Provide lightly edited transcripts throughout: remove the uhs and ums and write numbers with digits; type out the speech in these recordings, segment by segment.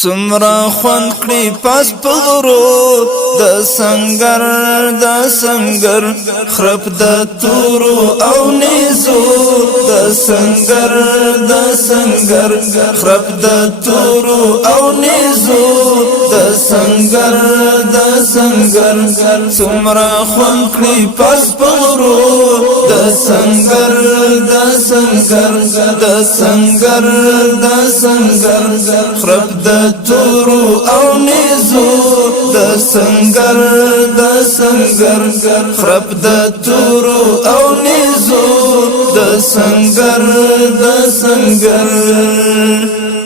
سمرا خوند کړي پاس پغرو د سنگر خرپ د تورو او نیزو د سنگر خرپ د تورو او نیزو د سنگر سمرا خوند کړي پاس پغرو د سنگر خرپ د تورو او نیزو د سنگر خرپ د تورو او نیزو د سنگر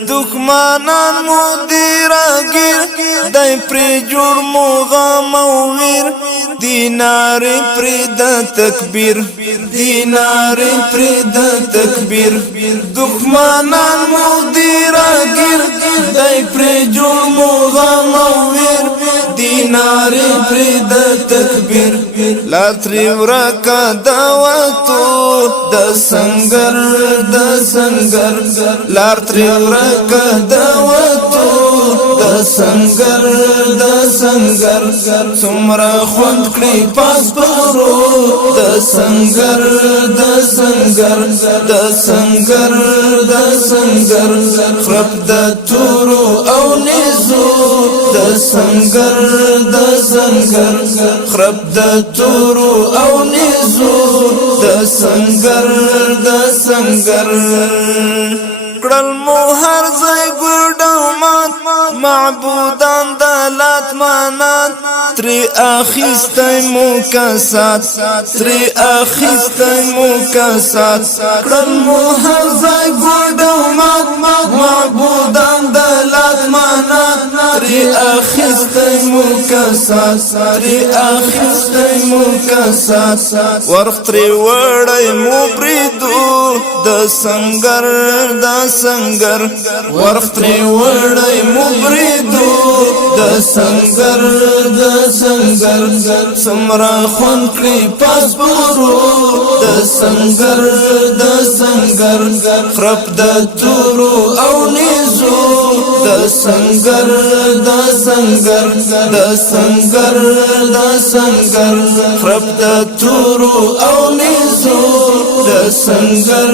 دښمنان مو دی راګیر دای پرې جوړ مو غم او ویر دینار پرې د تکبیر دښمنان مو دی راګیر دای پرې جوړ مو غم او ویر دینار پرې د تکبیر لا تری ورکا دعوتو د سنگر لار تری ورکا دعوتو د سنگر سمرا خوند کړي پاس پغرو د سنگر خرپ د تورو او نیزو د سنگر خرپ د تورو او نیزو د سنگر کړل مو هر ځای ګډو مات معبودان د لات منات تری اخیستی مو کسات کړل مو هر ځای ګډو مات معبودان د لات منات تری اخیستی مو کسات ورخ تری وړی مو بریدو د سنگر ورخ تری وړی مو بریدو د سنگر سمرا خوند کړي پاس پغرو د سنگر خرپ د تورو او نیزو د سنگر خرپ د تورو او نیزو د سنگر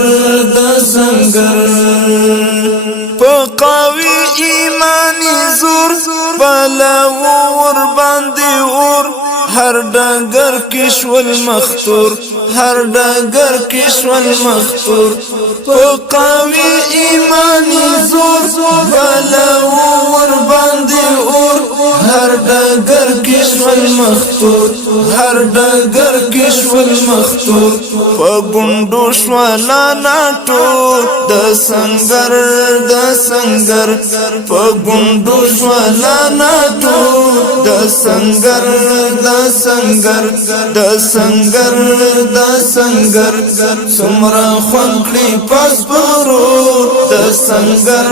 پقاوی ایمانی زور بلاو ور باندې اور هر ډنګر کشول مختور پقاوی ایمانی زور بلاو ور باندې اور هر ډنګر کشول مختور په ګوندو شوالا ناټو د سنگر په ګوندو شوالا ناټو د سنگر سمرا خوند کړي پاس پغرو د سنگر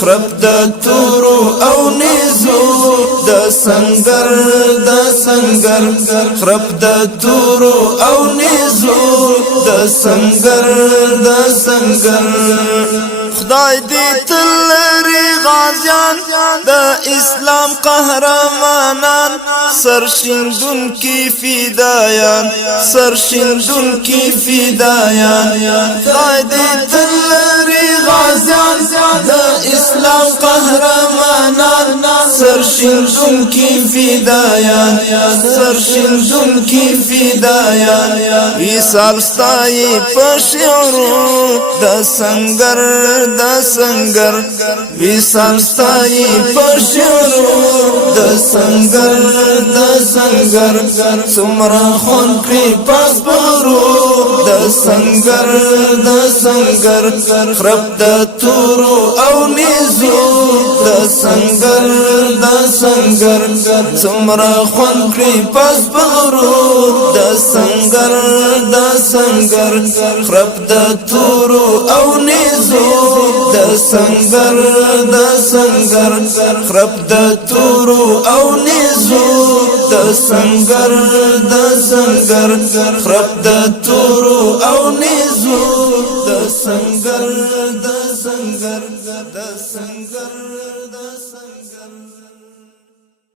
خرپ د تورو او نیزو د سنگر خرپ د تورو او نیزو د سنگر خدای دې تل لري غازیان د اسلام قهرمانان سرشیندون کی فدایان خدای دې تل لري غازیان د اسلام قهرمانان سرشیندون کی فدایان وصال ستای په شعرو د سنگر وصال ستای په شعرو د سنگر سمرا خوند کړي پاس پغرو د سنگر خرپ د تورو او نیزو د سنگر سمرا خوند کړي پاس پغرو د سنگر خرپ د تورو او نیزو د سنگر خرپ د تورو او نیزو د سنگر خرپ د تورو او نیزو د سنگر د سنگر